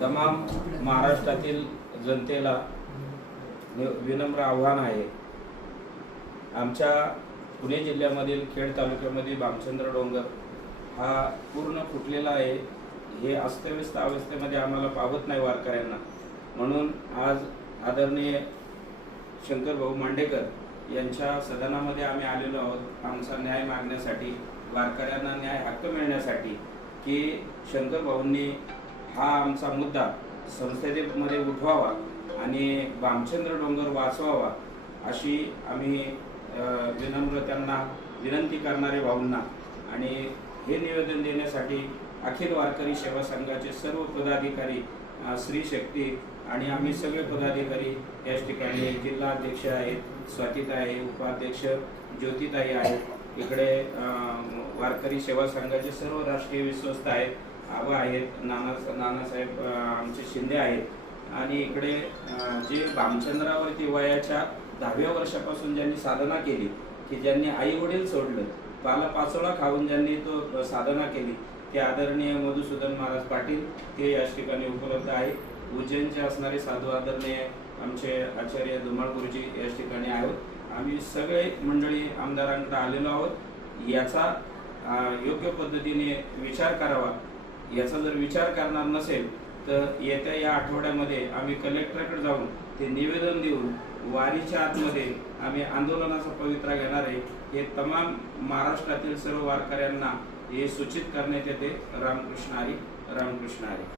तमाम महाराष्ट्रातील जनतेला विनम्र आव्हान आहे। आमच्या पुणे जिल्ह्यामधील खेड तालुक्यामध्ये भामचंद्र डोंगर हा पूर्ण फुटलेला आहे। हे अस्तव्यस्त अवस्थेमध्ये आम्हाला पावत नाही वारकऱ्यांना, म्हणून आज आदरणीय शंकर भाऊ मांडेकर यांच्या सदनामध्ये आम्ही आलेलो आहोत आमचा न्याय मागण्यासाठी, वारकऱ्यांना न्याय हक्क मिळण्यासाठी की शंकर भाऊंनी हा आमचा मुद्दा संसदेमध्ये उठवावा आणि भामचंद्र डोंगर वाचवावा अशी आम्ही विनम्र त्यांना विनंती करणारे भाऊंना आणि हे निवेदन देण्यासाठी अखिल वारकरी सेवा संघाचे सर्व पदाधिकारी, श्री शक्ती आणि आम्ही सगळे पदाधिकारी याच ठिकाणी, जिल्हा अध्यक्ष आहेत, स्वातीताई, उपाध्यक्ष ज्योतिताई आहेत, इकडे वारकरी सेवा संघाचे सर्व राष्ट्रीय विश्वस्त आहेत, आबा आहेत, नानासाहेब आमचे शिंदे आहेत आणि इकडे जे भामचंद्रावरती वयाच्या 10व्या वर्षापासून ज्यांनी साधना केली, की ज्यांनी आई वडील सोडलं, पालापाचोळा खाऊन ज्यांनी तो साधना केली, ते आदरणीय मधुसूदन महाराज पाटील ते याच ठिकाणी उपलब्ध आहे। उज्जैनचे असणारे साधू आदरणीय आमचे आचार्य धुमाळ गुरुजी याच ठिकाणी आहोत। आम्ही सगळे मंडळी आमदारांकडे आलेलो आहोत। याचा योग्य पद्धतीने विचार करावा। याचा जर विचार करणार नसेल तर येत्या या आठवड्यामध्ये आम्ही कलेक्टरकडे जाऊन ते निवेदन देऊन वारीच्या आतमध्ये आम्ही आंदोलनाचा पवित्रा घेणार आहे। हे तमाम महाराष्ट्रातील सर्व वारकऱ्यांना हे सूचित करण्यात येते। रामकृष्ण हरी, रामकृष्ण हरी।